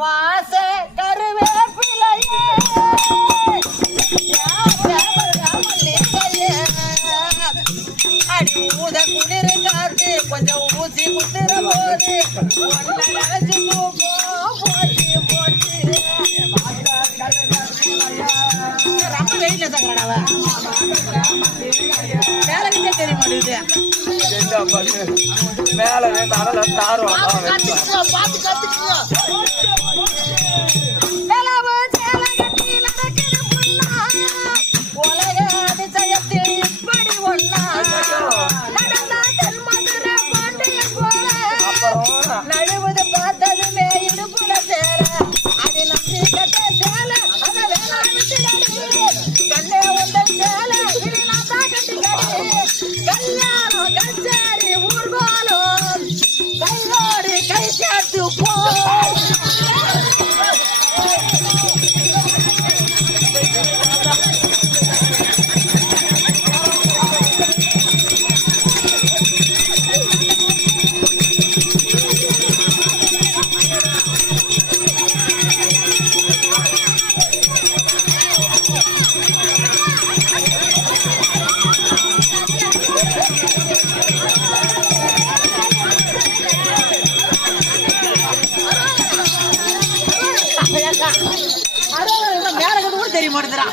வாச கருவேப்பிலையே. அடி ஊத குளிர் காத்து கொஞ்சம் ஊசி குத்துற போது. நினைச்சு போச்சு போச்சு ரொம்ப வெயிட்ல தக்கறடாவ வேலை கிட்டே தெரிய மாட்டேங்குது மேல வேண்டாம் கத்துக்குங்க, பார்த்து கத்துக்குங்க. மேல கூட தெரிய மாட்டேங்கிறான்